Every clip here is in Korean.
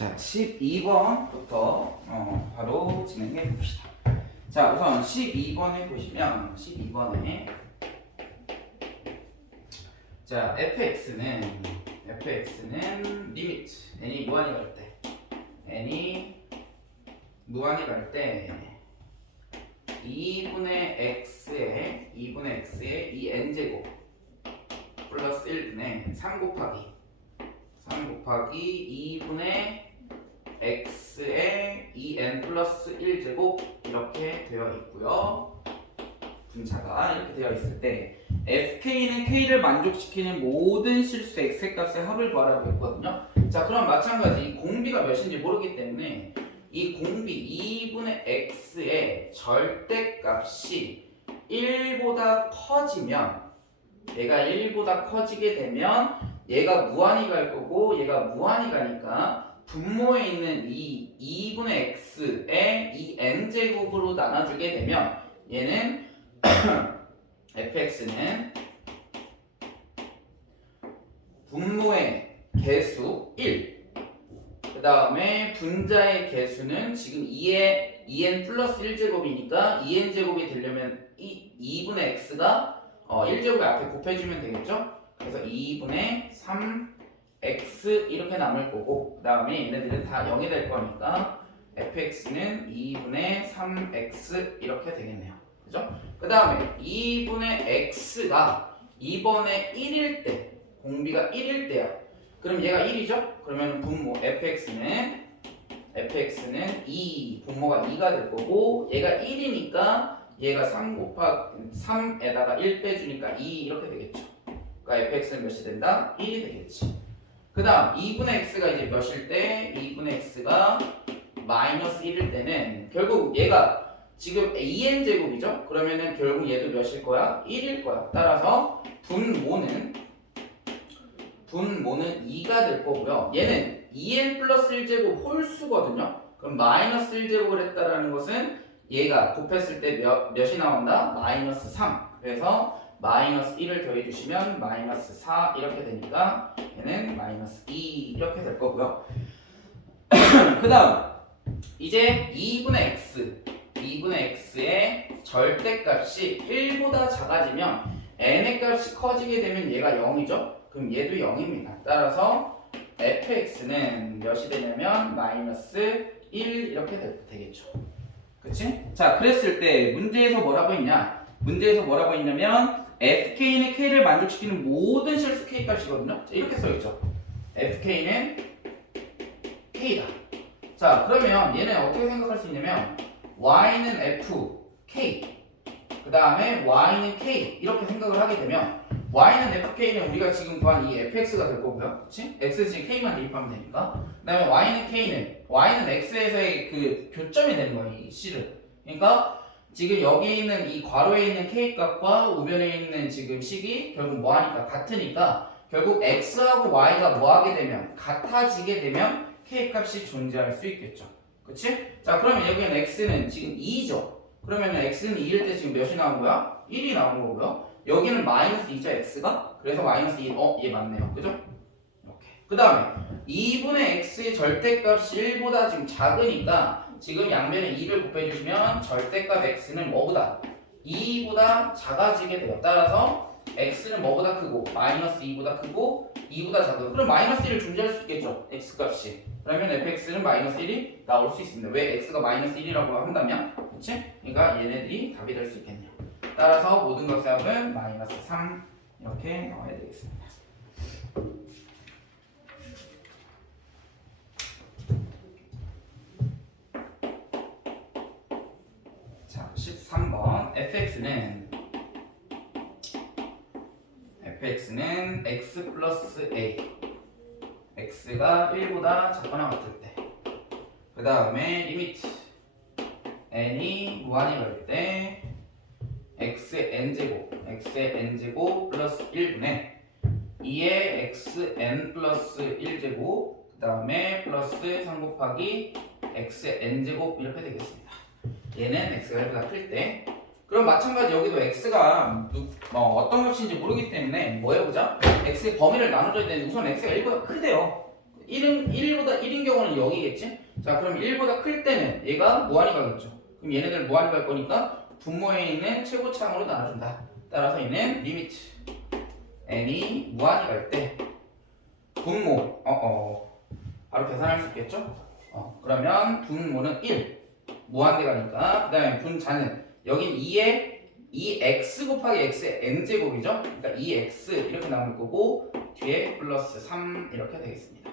자, 12번부터 바로 진행해 봅시다. 자, 우선 12번에 보시면 12번에 자, fx는 리미트 n이 무한히 갈 때 n이 무한히 갈 때 2분의 x에 이 n제곱 플러스 1분의 3 곱하기 2분의 x에 2n 플러스 1제곱 이렇게 되어 있고요. 분자가 이렇게 되어 있을 때 fk는 k를 만족시키는 모든 실수 x의 값의 합을 구하라고 했거든요. 자, 그럼 마찬가지 이 공비가 몇인지 모르기 때문에 이 공비 2분의 x의 절대값이 1보다 커지면 얘가 1보다 커지게 되면 얘가 무한히 갈 거고 얘가 무한히 가니까 분모에 있는 이 2분의 x에 이 n제곱으로 나눠주게 되면 얘는 fx는 분모의 개수 1, 그 다음에 분자의 개수는 지금 2n 플러스 1제곱이니까 2n제곱이 되려면 2분의 x가 1제곱에 앞에 곱해주면 되겠죠? 그래서 2분의 3x 이렇게 남을 거고 그 다음에 얘네들은 다 0이 될 거니까 fx는 2분의 3x 이렇게 되겠네요. 그죠? 그 다음에 2분의 x가 이번에 1일 때 공비가 1일 때야. 그럼 얘가 1이죠? 그러면 분모 fx는 2 분모가 2가 될 거고 얘가 1이니까 얘가 3 곱하기 3에다가 1 빼주니까 2 이렇게 되겠죠. 그러니까 fx는 몇이 된다? 1이 되겠지. 그 다음 2분의 x가 이제 몇일 때 2분의 x가 마이너스 1일 때는 결국 얘가 지금 2n제곱이죠? 그러면은 결국 얘도 몇일 거야? 1일 거야. 따라서 분모는 2가 될 거고요. 얘는 2n 플러스 1제곱 홀수거든요. 그럼 마이너스 1제곱을 했다라는 것은 얘가 곱했을 때 몇이 나온다? 마이너스 3. 그래서 마이너스 1을 더해주시면 마이너스 4 이렇게 되니까 얘는 마이너스 2 이렇게 될 거고요. 그 다음 이제 2분의 x의 절대값이 1보다 작아지면 n의 값이 커지게 되면 얘가 0이죠? 그럼 얘도 0입니다. 따라서 fx는 몇이 되냐면 마이너스 1 이렇게 되겠죠. 그치? 자, 그랬을 때 문제에서 뭐라고 했냐? 문제에서 뭐라고 했냐면 fk는 k를 만족시키는 모든 실수 k 값이거든요. 자, 이렇게 써있죠. fk는 k다. 자, 그러면 얘는 어떻게 생각할 수 있냐면 y는 fk 그 다음에 y는 k 이렇게 생각을 하게 되면 y는 fk는 우리가 지금 구한 이 fx가 될 거고요. 그치? x에 k만 대입하면 되니까. 그 다음에 y는 x에서의 그 교점이 되는 거예요. 이 c를. 그러니까 지금 여기 있는 이 괄호에 있는 k 값과 우변에 있는 지금 식이 결국 뭐하니까 같으니까 결국 x하고 y가 뭐하게 되면 같아지게 되면 k 값이 존재할 수 있겠죠. 그치? 자, 그러면 여기는 x는 지금 2죠. 그러면 x는 2일 때 지금 몇이 나온 거야? 1이 나온 거고요. 여기는 마이너스 2죠, x가? 그래서 마이너스 2, 얘 맞네요. 그죠? 이렇게. 그 다음에 2분의 x의 절대값이 1보다 지금 작으니까 지금 양변에 2를 곱해주시면 절대값 x는 뭐보다? 2보다 작아지게 돼요. 따라서 x는 뭐보다 크고 마이너스 2보다 크고 2보다 작아요. 그럼 마이너스 1을 존재할 수 있겠죠? x값이. 그러면 fx는 마이너스 1이 나올 수 있습니다. 왜 x가 마이너스 1이라고 한다면? 그치? 그러니까 얘네들이 답이 될 수 있겠네요. 따라서 모든 값의 합은 마이너스 3 이렇게 나와야 되겠습니다. 자, 13번 fx는 x 플러스 a x가 1보다 작거나 같을 때 그 다음에 리미트 n이 무한히 갈 때 x의 n제곱 플러스 1분의 2의 xn 플러스 1제곱 그 다음에 플러스 3 곱하기 x의 n제곱 이렇게 되겠습니다. 얘는 x가 1보다 클 때 그럼 마찬가지 여기도 x가 어떤 값인지 모르기 때문에 뭐 해보자? x의 범위를 나눠줘야 되는데 우선 x가 1보다 크대요. 1보다 1인 경우는 0이겠지? 자, 그럼 1보다 클 때는 얘가 무한히 가겠죠. 그럼 얘네들 무한히 갈 거니까 분모에 있는 최고차항으로 나눠준다. 따라서 얘는 리미트 n이 무한히 갈 때 분모 바로 계산할 수 있겠죠? 그러면 분모는 1 무한대 가니까 그 다음에 분자는 여긴 2에 2x 곱하기 x의 n제곱이죠? 그러니까 2x 이렇게 남을 거고 뒤에 플러스 3 이렇게 되겠습니다.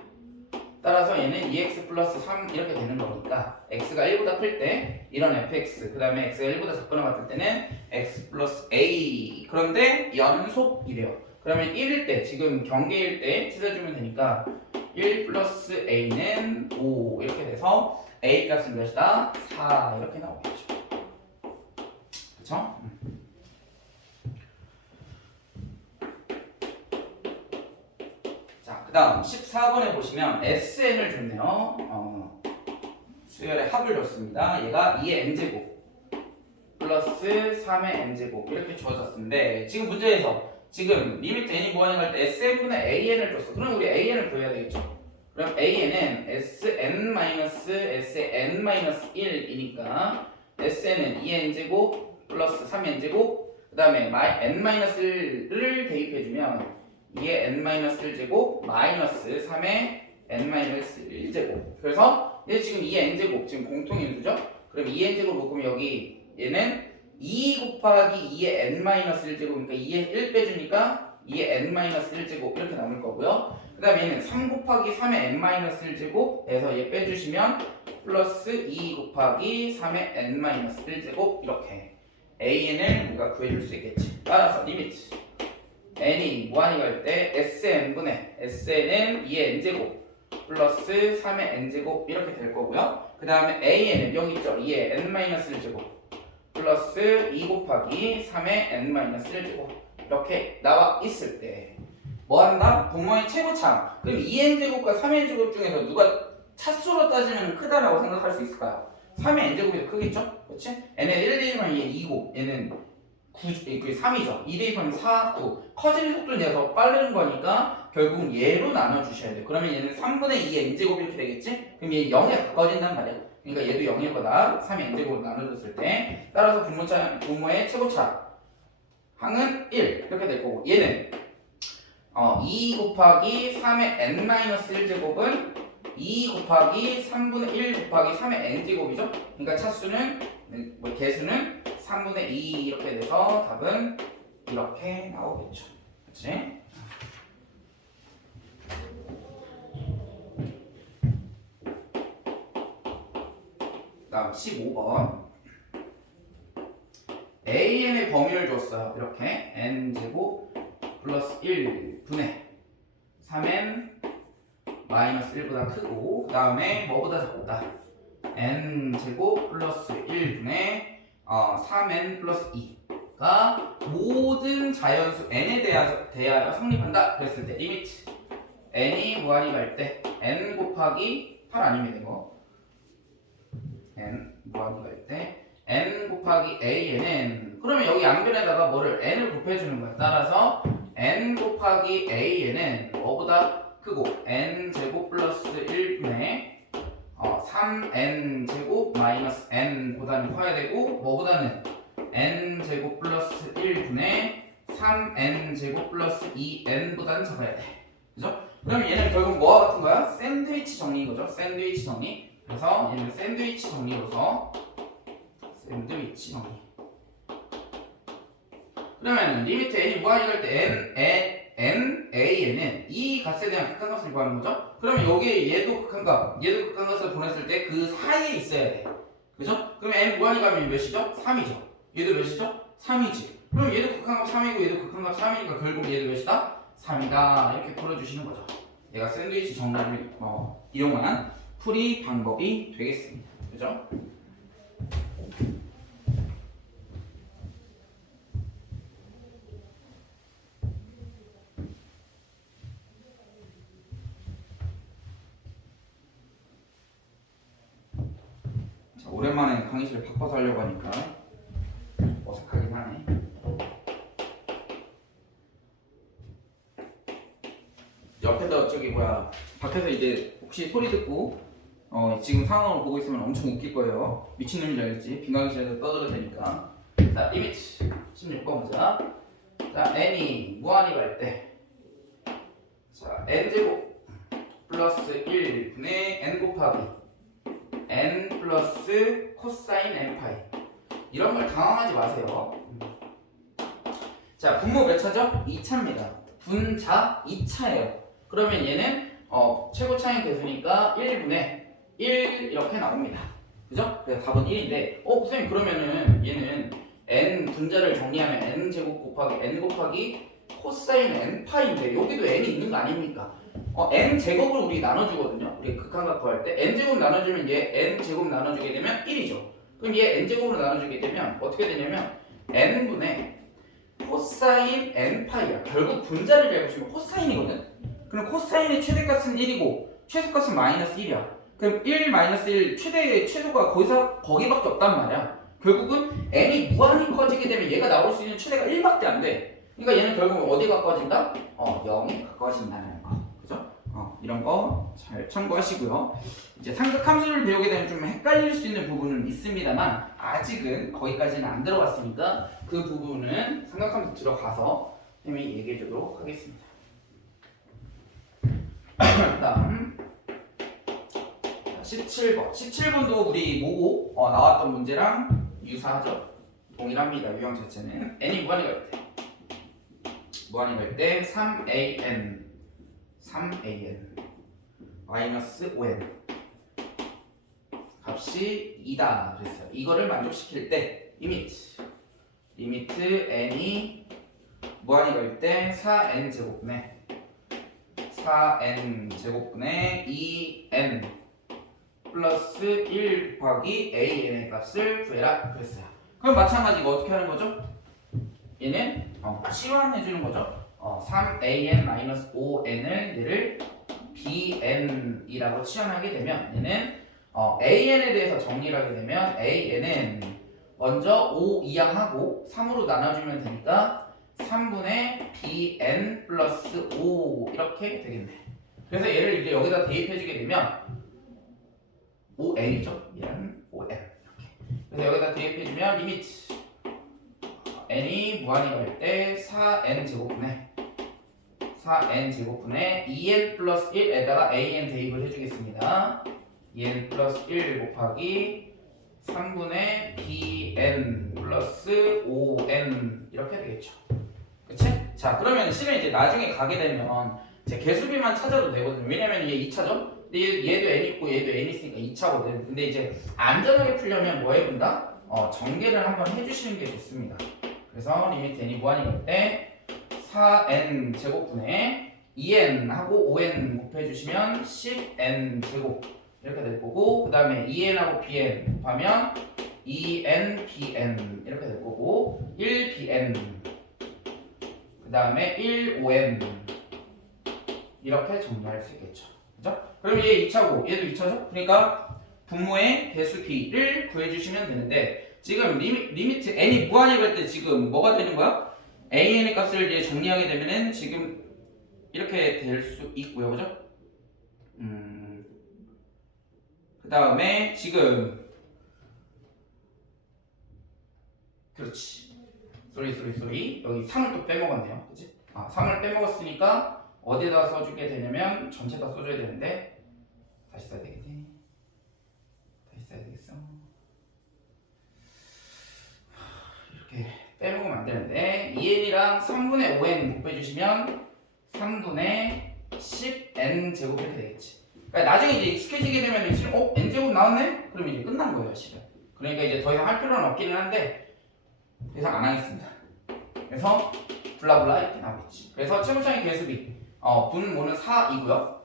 따라서 얘는 2x 플러스 3 이렇게 되는 거니까 x가 1보다 클 때 이런 fx 그 다음에 x가 1보다 작거나 같을 때는 x 플러스 a 그런데 연속이래요. 그러면 1일 때 지금 경계일 때 찢어주면 되니까 1 플러스 a는 5 이렇게 돼서 a 값은 몇이다? 4 이렇게 나오겠죠. 그쵸? 자, 그 다음 14번에 보시면 SN을 줬네요. 수열의 합을 줬습니다. 얘가 2의 n제곱 플러스 3의 n제곱 이렇게 주어졌는데 지금 문제에서 지금 리미트 n이 무한히 갈 때 SN분의 AN을 줬어. 그럼 우리 AN을 구해야 되겠죠? 그럼 AN은 SN-SN-1이니까 SN은 2n제곱 플러스 3n제곱 그 다음에 n-1을 대입해주면 2의 n-1제곱 마이너스 3의 n-1제곱 그래서 얘 지금 2의 n제곱 지금 공통인수죠? 그럼 2의 n제곱 묶으면 여기 얘는 2 곱하기 2의 n-1제곱이니까 2의 1 빼주니까 2의 n-1제곱 이렇게 남을 거고요. 그 다음에 얘는 3 곱하기 3의 n-1제곱 해서 얘 빼주시면 플러스 2 곱하기 3의 n-1제곱 이렇게 AN을 우리가 구해줄 수 있겠지. 따라서 리미트 n이 무한히 갈 때 SN분의 SN은 2의 n제곱 플러스 3의 n제곱 이렇게 될 거고요. 그 다음에 AN은 여기 있죠. 2의 n-1제곱 플러스 2 곱하기 3의 n-1제곱 이렇게 나와 있을 때 뭐 한다? 분모의 최고차항. 그럼 2n제곱과 3n제곱 중에서 누가 차수로 따지면 크다라고 생각할 수 있을까요? 3의 n제곱이 더 크겠죠? 그렇지? n에 1 대입하면 얘 2고 얘는 9, 그게 3이죠. 2 대입하면 4, 9. 커지는 속도는 얘가 더 빠른 거니까 결국 얘로 나눠주셔야 돼요. 그러면 얘는 3분의 2의 n제곱 이렇게 되겠지? 그럼 얘 0에 가까워진단 말이야. 그러니까 얘도 0일 거다. 3의 n제곱으로 나눠줬을 때 따라서 분모의 최고차 항은 1 이렇게 될 거고 얘는 2 곱하기 3의 n-1제곱은 2 곱하기 3분의 1 곱하기 3의 n제곱이죠? 그러니까 차수는 개수는 3분의 2 이렇게 돼서 답은 이렇게 나오겠죠. 그치? 다음 15번 AN의 범위를 줬어요. 이렇게 n제곱 플러스 1분의 3n 마이너스 1보다 크고 그 다음에 뭐보다 작다? n제곱 플러스 1분의 3n 플러스 2가 모든 자연수 n에 대하여 성립한다 그랬을 때 리미트 n이 무한히 갈 때 n 곱하기 8 아니면 되고 n 무한히 갈 때 n 곱하기 an은 그러면 여기 양변에다가 뭐를 n을 곱해주는 거야. 따라서 n 곱하기 an은 뭐보다 크고 n제곱 플러스 1분의 3n제곱 마이너스 n보다는 커야 되고 뭐보다는 n제곱 플러스 1분의 3n제곱 플러스 2n보다는 작아야 돼. 그죠? 그럼 얘는 결국 뭐와 같은 거야? 샌드위치 정리인 거죠. 샌드위치 정리. 그래서 얘는 샌드위치 정리로서 샌드위치 정리. 그러면 리미트 n이 무한히 갈 때 NA는 이 값에 대한 극한값을 구하는 거죠? 그러면 여기 얘도 극한값, 얘도 극한값을 보냈을 때 그 사이에 있어야 돼. 그죠? 그럼 n 무한히 가면 몇이죠? 3이죠. 얘도 몇이죠? 3이지. 그럼 얘도 극한값 3이고 얘도 극한값 3이니까 결국 얘도 몇이다? 3이다. 이렇게 풀어주시는 거죠. 얘가 샌드위치 정리를 이용한 풀이 방법이 되겠습니다. 그죠? 오랜만에 강의실을 바꿔서 하려고 하니까 어색하긴 하네. 옆에다 저기 뭐야 밖에서 이제 혹시 소리 듣고 지금 상황을 보고 있으면 엄청 웃길 거예요. 미친놈인지 알겠지? 빈강실에서 떠들어도 되니까. 자, 리미트 16번 보자. 자, n이 무한히 갈 때, 자, n제곱 플러스 1분의 n 곱하기 n 플러스 코사인 n파이. 이런 걸 당황하지 마세요. 자, 분모 몇 차죠? 2차입니다. 분자 2차예요. 그러면 얘는 최고 차인 개수니까 1분의 1 이렇게 나옵니다. 그죠? 그래서 답은 1인데 선생님 그러면은 얘는 n 분자를 정리하면 n 제곱 곱하기 n 곱하기 코사인 n 파인데 여기도 n이 있는 거 아닙니까? n 제곱을 우리 나눠주거든요. 우리 극한각 구할 때 n 제곱 나눠주면 얘 n 제곱 나눠주게 되면 1이죠. 그럼 얘 n 제곱으로 나눠주게 되면 어떻게 되냐면 n분의 코사인 n파이야. 결국 분자를 잘 보시면 코사인이거든. 그럼 코사인의 최대값은 1이고 최소값은 마이너스 1이야. 그럼 1 마이너스 1 최소가 거기밖에 없단 말이야. 결국은 n이 무한히 커지게 되면 얘가 나올 수 있는 최대가 1밖에 안 돼. 그러니까 얘는 결국 어디 가까워진다? 0이 가까워진다는 거. 그죠? 이런 거 잘 참고하시고요. 이제 삼각함수를 배우게 되면 좀 헷갈릴 수 있는 부분은 있습니다만 아직은 거기까지는 안 들어갔으니까 그 부분은 삼각함수 들어가서 선생님이 얘기해 주도록 하겠습니다. 다음 17번. 17번도 우리 모고 나왔던 문제랑 유사하죠? 동일합니다. 유형 자체는 n이 무한히 갈 때. 무한히 갈 때 3an 마이너스 5n 값이 2다 그랬어요. 이거를 만족시킬 때 리미트 n이 무한히 갈 때 4n 제곱분의 2n 플러스 1 곱하기 an의 값을 구해라 그랬어요. 그럼 마찬가지로 어떻게 하는 거죠? 얘는 치환해 주는 거죠. 3an-5n을 얘를 bn이라고 치환하게 되면 얘는 an에 대해서 정리를 하게 되면 an은 먼저 5 이항하고 3으로 나눠주면 되니까 3분의 bn 플러스 5 이렇게 되겠네. 그래서 얘를 이제 여기다 대입해주게 되면 5n이죠. 얘는 5n 이렇게. 그래서 여기다 대입해주면 리미트 n이 무한히 갈 때 4n 제곱분의 2n 플러스 1에다가 an 대입을 해주겠습니다. 2n 플러스 1 곱하기 3분의 bn 플러스 5n 이렇게 되겠죠. 그치? 자, 그러면 실은 이제 나중에 가게 되면 제 개수비만 찾아도 되거든요. 왜냐면 얘 2차죠? 근데 얘도 n 있고 얘도 n 있으니까 2차거든. 근데 이제 안전하게 풀려면 뭐 해본다? 전개를 한번 해주시는 게 좋습니다. 그래서 리미트 n이 무한히 갈 때 4n 제곱분의 2n 하고 5n 곱해주시면 10n 제곱 이렇게 될 거고, 그 다음에 2n하고 bn 곱하면 2n bn 이렇게 될 거고, 1bn 그 다음에 1 5n 이렇게 정리할 수 있겠죠. 그죠? 그럼 얘 2차고 얘도 2차죠? 그러니까 분모의 개수 b를 구해주시면 되는데, 지금 리미트 n이 무한히 갈 때 지금 뭐가 되는 거야? an의 값을 이제 정리하게 되면은 지금 이렇게 될 수 있고요. 그죠? 그 다음에 지금 그렇지. 쏘리 여기 3을 또 빼먹었네요. 그치? 3을 빼먹었으니까 어디다 써주게 되냐면 전체 다 써줘야 되는데 다시 써야 되겠네. 다시 써야 되겠어. 이렇게 빼먹으면 안 되는데 2n이랑 3분의 5n 곱해주시면 3분의 10n 제곱 이렇게 되겠지. 그러니까 나중에 이제 익숙해지게 되면 지금 n 제곱 나왔네? 그럼 이제 끝난 거예요, 실은. 그러니까 이제 더 이상 할 필요는 없기는 한데 더 이상 안 하겠습니다. 그래서 블라블라 이렇게 나오겠지. 그래서 최고차의 개수비 분모는 4이고요.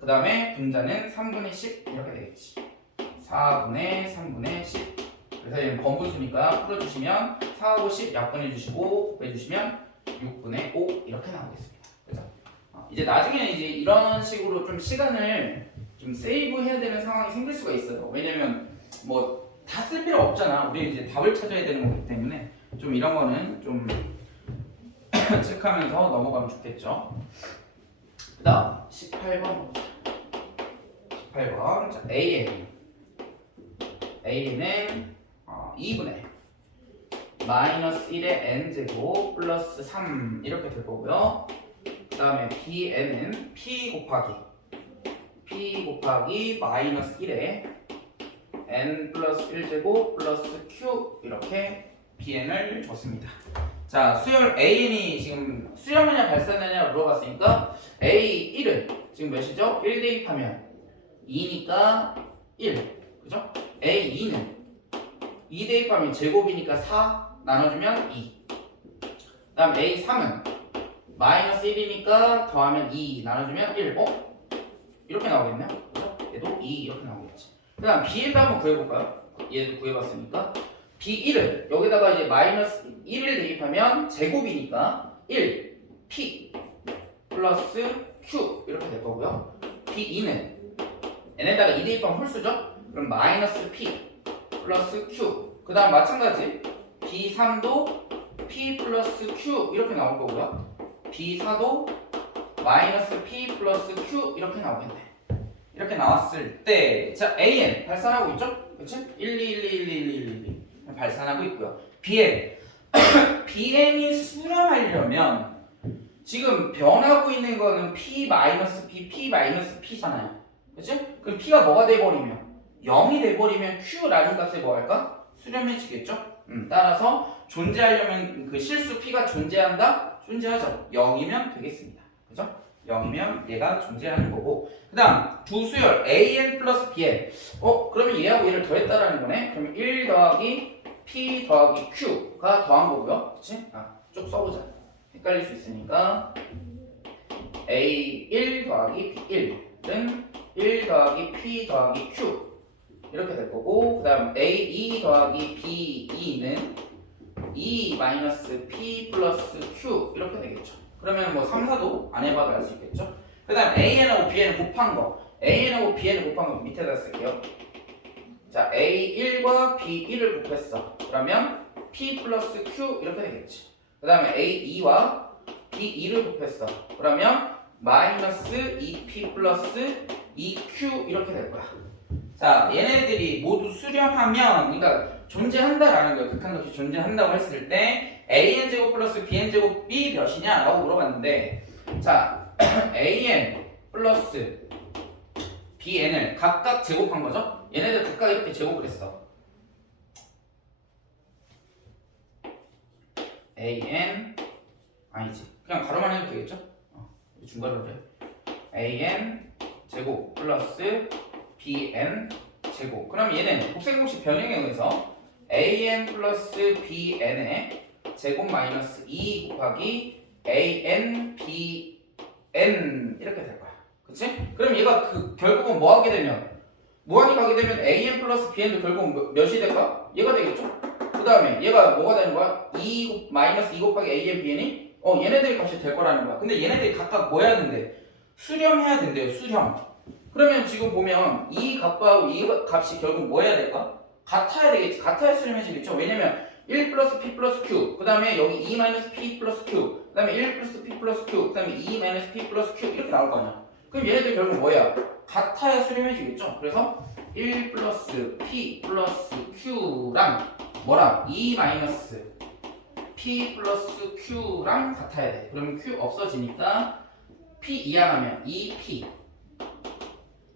그 다음에 분자는 3분의 10 이렇게 되겠지. 4분의 3분의 10. 그래서 얘는 번분수니까 풀어주시면 4하고 10 약분해주시고 곱해주시면 6분의 5 이렇게 나오겠습니다. 그래서 이제 나중에 이제 이런 식으로 좀 시간을 좀 세이브해야 되는 상황이 생길 수가 있어요. 왜냐면 뭐 다 쓸 필요 없잖아. 우리 이제 답을 찾아야 되는 거기 때문에 좀 이런 거는 좀 체크하면서 넘어가면 좋겠죠. 다음 18번 보자. 18번. 자, AN은 2분의 마이너스 1의 n제곱 플러스 3 이렇게 될 거고요. 그 다음에 BN은 P 곱하기 마이너스 1의 n 플러스 1제곱 플러스 q 이렇게 BN을 줬습니다. 자, 수열 AN이 지금 수렴하냐 발산하냐 물어봤으니까 A1은 지금 몇이죠? 1 대입하면 2니까 1, 그죠? A2는 2 대입하면 제곱이니까 4 나눠주면 2. 그 다음 A3은 마이너스 1이니까 더하면 2 나눠주면 1. 이렇게 나오겠네요. 그죠? 얘도 2 이렇게 나오겠지. 그 다음 B1도 한번 구해볼까요? 얘도 구해봤으니까 B1은 여기다가 이제 마이너스 1을 대입하면 제곱이니까 1 P 플러스 Q 이렇게 될 거고요. B2는 n에다가 2 대입하면 홀수죠? 그럼 마이너스 P 플러스 Q. 그 다음 마찬가지 B3도 P 플러스 Q 이렇게 나올 거고요. B4도 마이너스 P 플러스 Q 이렇게 나오겠네. 이렇게 나왔을 때, 자, AN 발산하고 있죠? 그치? 1, 2, 1, 2, 1, 2, 1, 2, 1, 2 발산하고 있고요. BN BN이 수렴하려면 지금 변하고 있는 거는 P 마이너스 P, P 마이너스 P잖아요. 그치? 그럼 P가 뭐가 돼버리면 0이 돼버리면 Q라는 값에 뭐 할까? 수렴해지겠죠? 따라서 존재하려면 그 실수 P가 존재한다? 존재하죠. 0이면 되겠습니다. 그죠? 0이면 얘가 존재하는 거고. 그 다음 두 수열 AN 플러스 BN. 그러면 얘하고 얘를 더했다라는 거네. 그러면 1 더하기 P 더하기 Q가 더한 거고요. 그치? 쭉 써보자. 헷갈릴 수 있으니까 A1 더하기 B1은 1 더하기 P 더하기 Q 이렇게 될 거고, 그 다음 A2 더하기 B2는 2 마이너스 P 플러스 Q 이렇게 되겠죠. 그러면 뭐 3, 4도 안 해봐도 알 수 있겠죠. 그 다음 AN하고 BN 곱한 거, AN하고 BN 곱한 거 밑에다 쓸게요. 자, A1과 B1을 곱했어. 그러면 P 플러스 Q 이렇게 되겠지. 그 다음에 A2와 B2를 곱했어. 그러면 마이너스 2P 플러스 2Q 이렇게 될 거야. 자, 얘네들이 모두 수렴하면, 그러니까 존재한다라는 거예요. 극한값이 존재한다고 했을 때 AN제곱 플러스 BN제곱이 몇이냐? 라고 물어봤는데, 자, AN 플러스 BN을 각각 제곱한 거죠? 얘네들 각각 이렇게 제곱을 했어. AN 아니지, 그냥 가로만 해도 되겠죠? 중괄호로 해. AN 제곱 플러스 BN 제곱. 그럼 얘는 곱셈공식 변형에 의해서 AN 플러스 BN의 제곱 마이너스 2 곱하기 AN BN 이렇게 될 거야. 그치? 그럼 얘가 결국은 뭐 하게 되면, 무한히 가게 되면 AN 플러스 BN도 결국 몇이 될까? 얘가 되겠죠? 그 다음에 얘가 뭐가 되는 거야? 2 마이너스 2 곱하기 AN BN이 얘네들의 값이 될 거라는 거야. 근데 얘네들이 각각 뭐 해야 된대? 수렴해야 된대요. 수렴. 그러면 지금 보면 이 값하고 이 값이 결국 뭐 해야 될까? 같아야 되겠지. 같아야 수렴해지겠죠. 왜냐면 1 플러스 P 플러스 Q, 그 다음에 여기 2 마이너스 P 플러스 Q, 그 다음에 1 플러스 P 플러스 Q, 그 다음에 2 마이너스 P 플러스 Q 이렇게 나올 거 아니야. 그럼 얘네들 결국 뭐야? 같아야 수렴해지겠죠. 그래서 1 플러스 P 플러스 Q랑 뭐랑 2 마이너스 P 플러스 Q랑 같아야 돼. 그러면 Q 없어지니까 P 이항하면 2P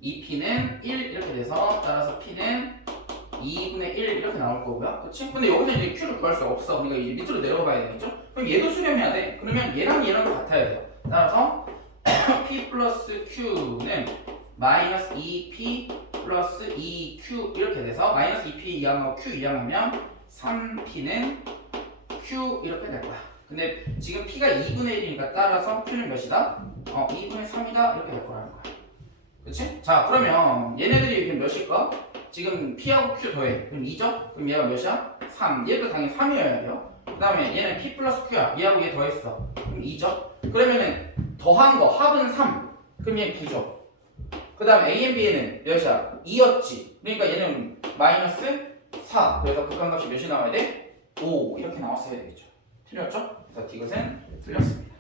2P는 1 이렇게 돼서, 따라서 P는 2분의 1 이렇게 나올 거고요. 그치? 근데 여기서 이제 Q를 구할 수 없어. 그러니까 이제 밑으로 내려가 봐야 되겠죠? 그럼 얘도 수렴해야 돼. 그러면 얘랑 얘랑도 같아야 돼요. 따라서 P 플러스 Q는 마이너스 2P 플러스 2Q 이렇게 돼서 마이너스 2P 이항하고 Q 이항하면 3P는 Q 이렇게 될 거야. 근데 지금 P가 2분의 1이니까 따라서 Q는 몇이다? 2분의 3이다 이렇게 될 거라는 거야. 그치? 자, 그러면 얘네들이 그럼 몇일까? 지금 P하고 Q 더해. 그럼 2죠? 그럼 얘가 몇이야? 3. 얘도 당연히 3이어야 돼요. 그 다음에 얘는 P 플러스 Q야. 얘하고 얘 더했어. 그럼 2죠? 그러면은 더한 거 합은 3. 그럼 얘 9죠. 그 다음 A, N, B는 몇이야? 2였지. 그러니까 얘는 마이너스 4. 그래서 극한값이 몇이 나와야 돼? 5. 이렇게 나왔어야 되겠죠. 틀렸죠? 그래서 이것은 틀렸습니다.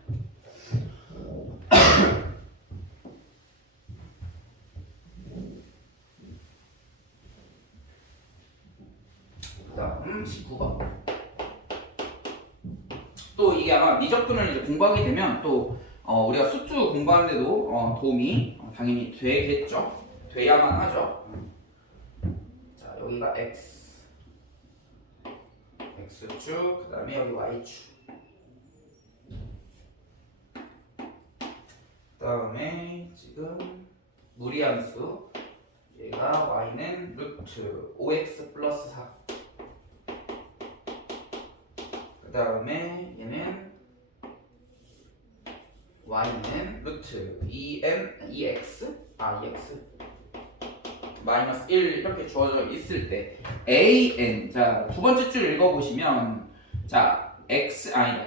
다음 19번. 또 이게 아마 미적분을 이제 공부하게 되면 또 우리가 수투 공부하는데도 도움이 당연히 되겠죠. 돼야만 하죠. 자, 여기가 x축, 그 다음에 여기 y축. 그 다음에 지금 무리함수, 얘가 y는 루트 5x 플러스 4. 그 다음에 얘는 y는 루트 2x 마이너스 1 이렇게 주어져 있을 때 an, 자, 두 번째 줄 읽어보시면, 자,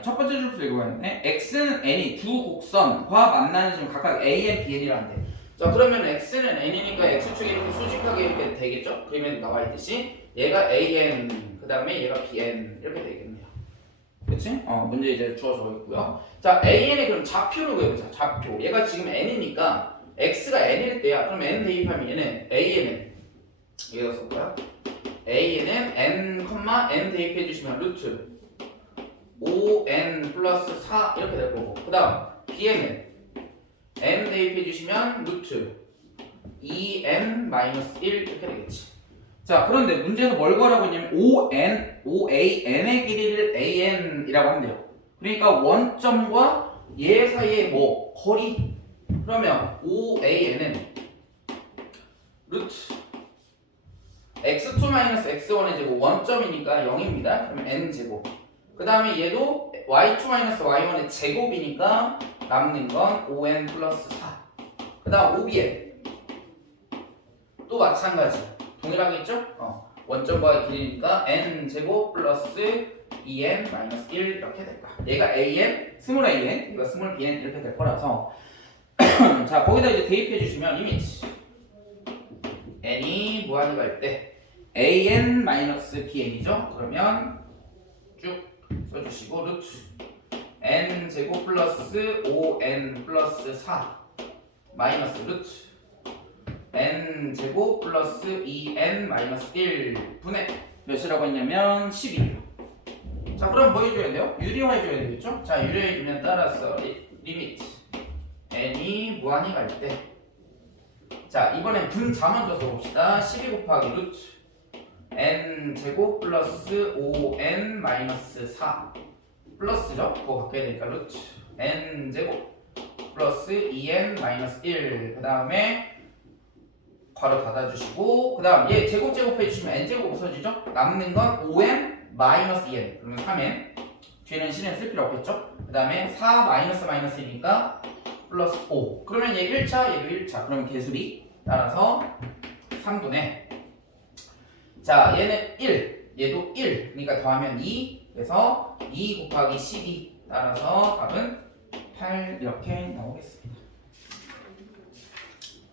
첫 번째 줄부터 읽어봤는데 x는 n이 두 곡선과 만나는 지점 각각 an, bn이라는데, 자, 그러면 x는 n이니까 x축이 이렇게 수직하게 이렇게 되겠죠? 그러면 나와 있듯이 얘가 an, 그 다음에 얘가 bn 이렇게 되겠네요. 그치? 문제 이제 주어져 있고요. 자, an의 그럼 좌표를 구해보자. 좌표. 얘가 지금 n이니까 x가 n일 때야. 그럼 n 대입하면 얘는 an은 여기다 써볼까요? an은 n, 대입해 주시면 루트 5n 플러스 4 이렇게 될 거고, 그 다음 bn은 n 대입해 주시면 루트 2n 마이너스 1 이렇게 되겠지. 자, 그런데 문제에서 뭘 구하라고 했냐면 OAN의 길이를 AN이라고 한대요. 그러니까 원점과 얘 사이에 뭐 거리. 그러면 OAN은 루트 x2 x1의 제곱, 원점이니까 0입니다. 그러면 n제곱. 그 다음에 얘도 y2 y1의 제곱이니까 남는 건 5n 플러스 4. 그 다음 OBN 또 마찬가지. 동일하겠죠? 원점과 길이니까 n제곱 플러스 2n 마이너스 1 이렇게 될 거야. 얘가 an, 스몰 an, 이거 스몰 bn 이렇게 될 거라서 자, 거기다 이제 대입해 주시면 리미트 n이 무한히 갈 때 an 마이너스 bn이죠? 그러면 쭉 써주시고 루트 n 제곱 플러스 5n 플러스 4 마이너스 루트 n 제곱 플러스 2n 마이너스 1 분의 몇이라고 했냐면 12. 자, 그럼 뭐 해줘야 돼요? 유리화해 줘야 되겠죠? 자, 유리화해 주면 따라서 리미트 n이 무한히 갈 때, 자, 이번엔 분자 먼저 써봅시다. 12 곱하기 루트 n 제곱 플러스 5n 마이너스 4 플러스죠? 그거 바뀌어야 되니까 루트 n 제곱 플러스 2n 마이너스 1. 그 다음에 괄호 닫아주시고, 그 다음 얘 제곱 해주시면 n제곱 없어지죠? 남는 건 5n 마이너스 2n. 그러면 3n. 뒤에는 신경 쓸 필요 없겠죠? 그 다음에 4 마이너스이니까 플러스 5. 그러면 얘 1차, 얘도 1차. 그럼 개수비 따라서 3분의, 자, 얘는 1, 얘도 1. 그러니까 더하면 2. 그래서 2 곱하기 12. 따라서 답은 8 이렇게 나오겠습니다.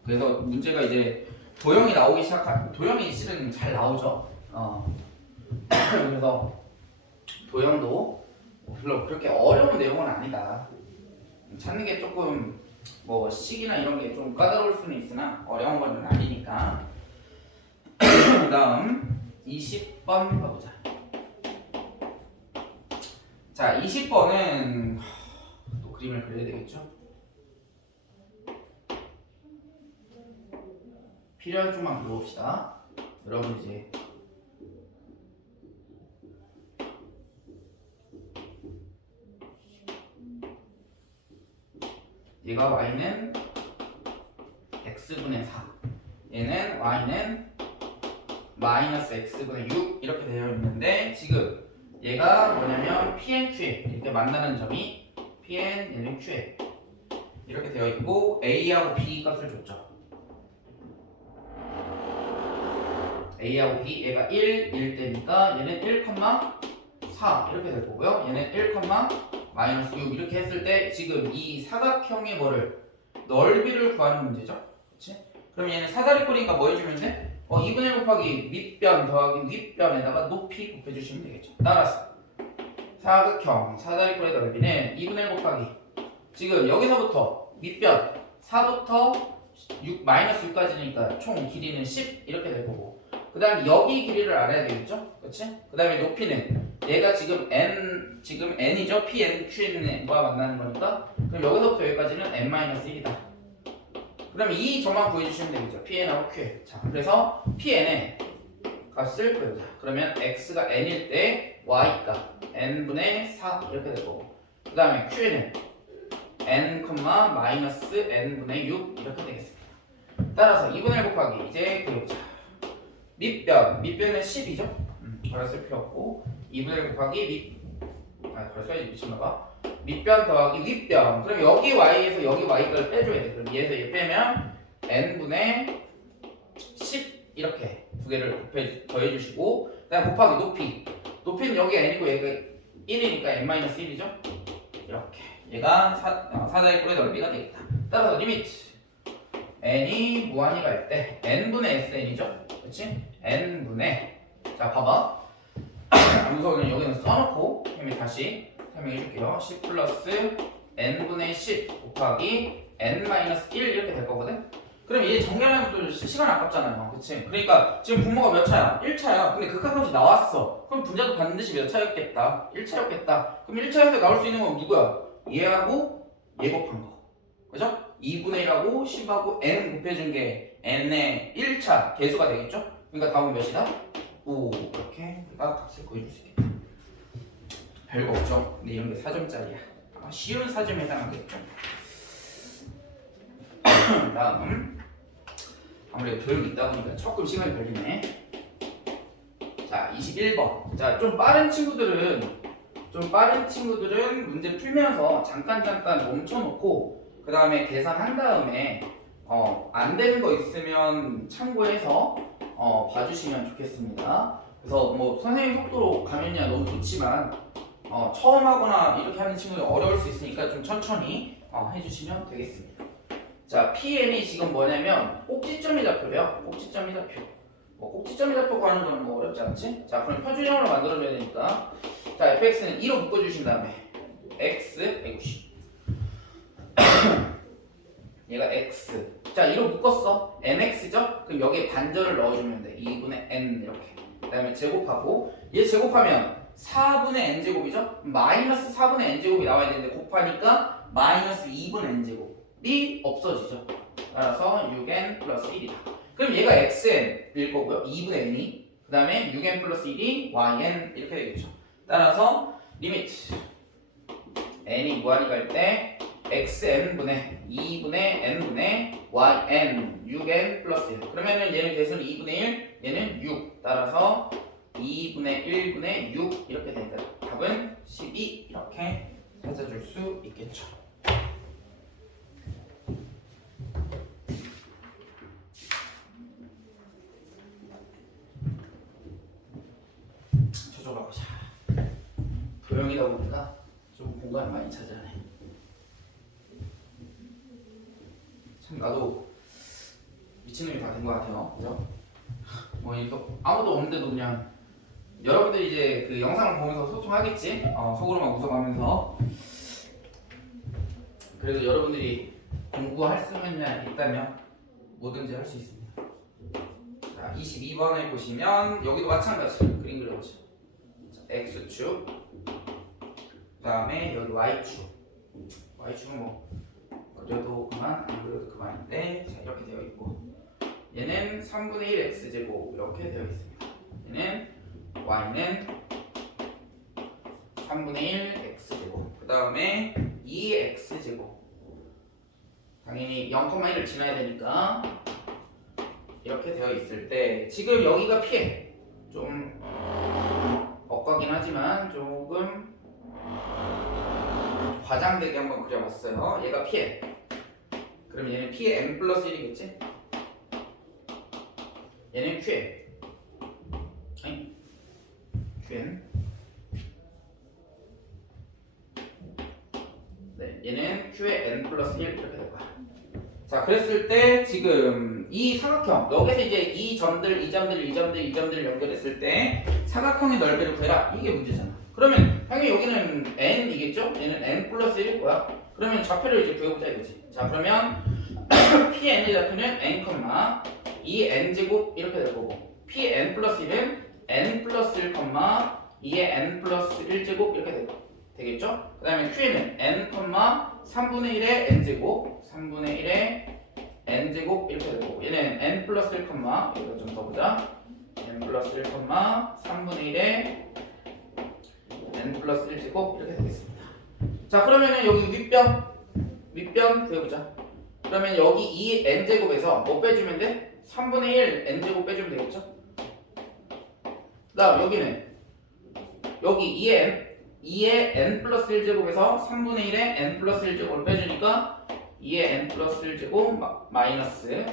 그래서 문제가 이제 도형이 나오기 시작한, 도형이 실은 잘 나오죠. 그래서 도형도 별로 그렇게 어려운 내용은 아니다. 찾는 게 조금 뭐 식이나 이런 게 좀 까다로울 수는 있으나 어려운 건 아니니까. 그 다음 20번 가보자. 자, 20번은 또 그림을 그려야 되겠죠? 필요한 쪽만 그려봅시다. 여러분 이제 얘가 y는 x분의 4, 얘는 y는 마이너스 x분의 6 이렇게 되어 있는데, 지금 얘가 뭐냐면 pn, q에 이렇게 만나는 점이 pn, 얘는 q에 이렇게 되어 있고, a하고 b 값을 줬죠. a하고 b, 얘가 1 때니까 얘는 1,4 이렇게 될 거고요. 얘는 1, 마이너스 6 이렇게 했을 때 지금 이 사각형의 뭐를 넓이를 구하는 문제죠. 그렇지? 그럼 얘는 사다리꼴이니까 뭐 해주면 돼? 2분의 1 곱하기 밑변 더하기 윗변에다가 높이 곱해주시면 되겠죠. 따라서 사각형 사다리꼴의 넓이는 2분의 1 곱하기, 지금 여기서부터 밑변 4부터 6, 마이너스 6까지니까 총 길이는 10 이렇게 될 거고, 그 그 다음에 여기 길이를 알아야 되겠죠? 그치? 그 다음에 높이는 얘가 지금 n이죠? pn, qn과 만나는 거니까 그럼 여기서부터 여기까지는 n-1이다. 그럼 이 점만 구해주시면 되겠죠? pn하고 qn. 자, 그래서 pn의 값을 구해보자. 그러면 x가 n일 때 y가 n분의 4 이렇게 될 거고 그 다음에 qn은 n,-n분의 6 이렇게 되겠습니다. 따라서 2분의 1 곱하기 이제 그려보자. 밑변은 10이죠? 가렸을 필요 없고 2분의 1 곱하기 가렸어야지 미쳤나봐. 밑변 더하기 윗변. 그럼 여기 y에서 여기 y를 빼줘야 돼. 그럼 얘에서 얘 빼면 n분의 10 이렇게 두 개를 더해주시고 그 다음 곱하기 높이는 여기 n이고 얘가 1이니까 n-1이죠? 이렇게 얘가 사자의 꼴의 넓이가 되겠다. 따라서 리미트 n이 무한히 갈 때 n분의 sn이죠? 그치? n분의 자 봐봐 우선은 여기는 써놓고 다시 설명해 줄게요. 10 플러스 n분의 10 곱하기 n-1 이렇게 될 거거든? 그럼 이제 정리하면 또 시간 아깝잖아요. 그치? 그러니까 지금 분모가 몇 차야? 1차야. 근데 극한값이 나왔어. 그럼 분자도 반드시 몇 차였겠다? 1차였겠다. 그럼 1차에서 나올 수 있는 건 누구야? 얘하고 얘 곱한 거. 그죠? 2분의 1하고 10하고 n 곱해준 게 n의 1차 개수가 되겠죠? 그러니까 답은 몇이다? 5 이렇게 우리가 값을 구해줄 수 있겠다. 별거 없죠? 근데 이런 게 4점짜리야. 아마 쉬운 4점에 해당하겠죠? 다음 아무래도 교육이 있다 보니까 조금 시간이 걸리네. 자 21번. 자 좀 빠른 친구들은 문제 풀면서 잠깐 멈춰놓고 그 다음에 계산한 다음에 안 되는 거 있으면 참고해서 봐주시면 좋겠습니다. 그래서 뭐 선생님 속도로 가면야 너무 좋지만 처음 하거나 이렇게 하는 친구들 어려울 수 있으니까 좀 천천히 해주시면 되겠습니다. 자, PM이 지금 뭐냐면 꼭지점이 잡표래요. 꼭지점이 잡표. 꼭지점이 잡표 구하는 거는 뭐 어렵지 않지? 자, 그럼 표준형으로 만들어줘야 되니까 자, fx는 2로 묶어주신 다음에 x 190 얘가 x 자, 2로 묶었어. nx죠? 그럼 여기에 반절을 넣어주면 돼. 2분의 n 이렇게 그 다음에 제곱하고 얘 제곱하면 4분의 n제곱이죠? 마이너스 4분의 n제곱이 나와야 되는데 곱하니까 마이너스 2분의 n제곱이 없어지죠. 따라서 6n 플러스 1이다. 그럼 얘가 xn일 거고요. 2분의 n이 그 다음에 6n 플러스 1이 yn 이렇게 되겠죠. 따라서 리미트 n이 무한히 갈 때 xn분의 2분의 n분의 yn 6n 플러스 1 그러면은 얘는 개수는 2분의 1 얘는 6 따라서 2분의 1분의 6 이렇게 되니까 답은 12 이렇게 찾아줄 수 있겠죠. 저쪽으로 가보자. 도형이다 보니까 좀 공간을 많이 차지하네. 참 나도 미친놈이 다 된 것 같아요. 그죠? 뭐 이렇게 아무도 없는데도 그냥 여러분들이 이제 그 영상을 보면서 소통하겠지? 속으로만 웃어가면서 그래도 여러분들이 공부할 수만 있다면 뭐든지 할 수 있습니다. 자, 22번에 보시면 여기도 마찬가지 그림 그려보죠. X축 그 다음에 여기 Y축 Y축은 뭐 그려도 그만 안 그려도 그만인데 자, 이렇게 되어 있고 얘는 3분의 1 X제곱 이렇게 되어 있습니다. 얘는 Y는 3분의 1 X제곱 그 다음에 2X제곱 당연히 0,1을 지나야 되니까 이렇게 되어 있을 때 지금 여기가 피해 좀 엇가긴 하지만 조금 과장되게 한번 그려봤어요. 얘가 피해 그럼 얘는 피해 n 플러스 1이겠지? 얘는 qn 아니 qn 네 얘는 q의 n 플러스 1 이렇게 될 거야. 자 그랬을 때 지금 이 사각형 여기서 이제 이 점들 연결했을 때 사각형의 넓이를 구해라 이게 문제잖아. 그러면 당연히 여기는 n이겠죠? 얘는 n 플러스 1일 거야. 그러면 좌표를 이제 구해보자 이거지. 자 그러면 pn의 좌표는 n, 2n제곱 이렇게 될 거고 pn 플러스 1은 n 플러스 1, 2의 n 플러스 1제곱 이렇게 되겠죠? 그 다음에 q는 n, 3분의 1의 n제곱 3분의 1의 n제곱 이렇게 되고 얘는 n 플러스 1, 여기다 좀 써보자. n 플러스 1, 3분의 1의 n 플러스 1제곱 이렇게 되겠습니다. 자, 그러면은 여기 윗변 구해보자. 그러면 여기 이 n제곱에서 뭐 빼주면 돼? 3분의 1 n제곱 빼주면 되겠죠? 그 다음 여기는 여기 2의 n 플러스 1제곱에서 3분의 1의 n 플러스 1제곱을 빼주니까 2의 n 플러스 1제곱 마이너스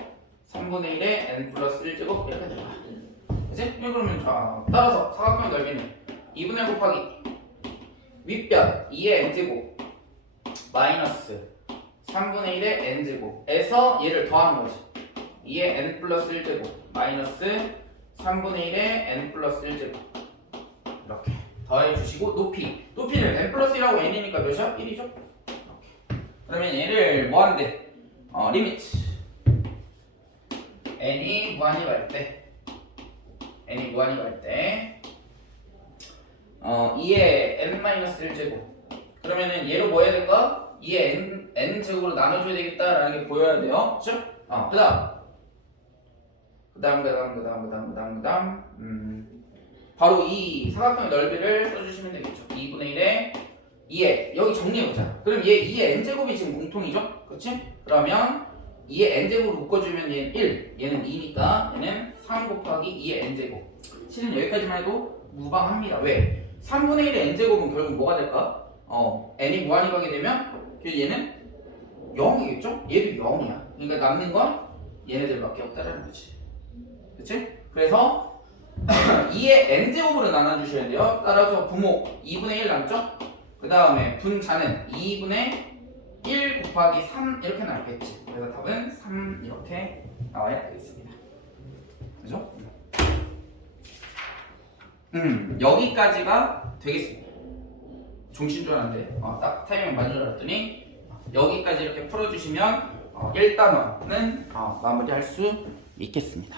3분의 1의 n 플러스 1제곱 이렇게 되는 거야. 그치? 그러면 자, 따라서 사각형 넓이는 2분의 1 곱하기 윗변 2의 n제곱 마이너스 3분의 1의 n제곱에서 얘를 더하는 거지. 2의 n 플러스 1제곱 마이너스 3분의 1의 n 플러스 1제곱 이렇게 더해주시고 높이는 n 플러스 1하고 n이니까 몇이야? 1이죠? 이렇게. 그러면 얘를 뭐 한대? 리미트 n이 무한히 갈 때 2의 n-1제곱 그러면은 얘를 뭐 해야 될까? 2의 n제곱으로 나눠줘야 되겠다라는 게 보여야 돼요. 그쵸? 그 다음 바로 이 사각형의 넓이를 써주시면 되겠죠. 2분의 1에 2에 여기 정리해보자. 그럼 얘 2의 n제곱이 지금 공통이죠? 그치? 그러면 2의 n제곱을 묶어주면 얘는 1 얘는 2니까 얘는 3 곱하기 2의 n제곱. 실은 여기까지만 해도 무방합니다. 왜? 3분의 1의 n제곱은 결국 뭐가 될까? n이 무한히 가게 되면 얘는 0이겠죠? 얘도 0이야. 그러니까 남는 건 얘네들밖에 없다라는 거지. 그치? 그래서 2의 n제곱으로 나눠주셔야 돼요. 따라서 부모 2분의 1 남죠? 그 다음에 분자는 2분의 1 곱하기 3 이렇게 나왔겠지. 그래서 답은 3 이렇게 나와야 되겠습니다. 그죠? 여기까지가 되겠습니다. 종신 줄 알았는데 딱 타이밍 맞는 줄 알았더니 여기까지 이렇게 풀어주시면 1단원은 마무리할 수 있겠습니다.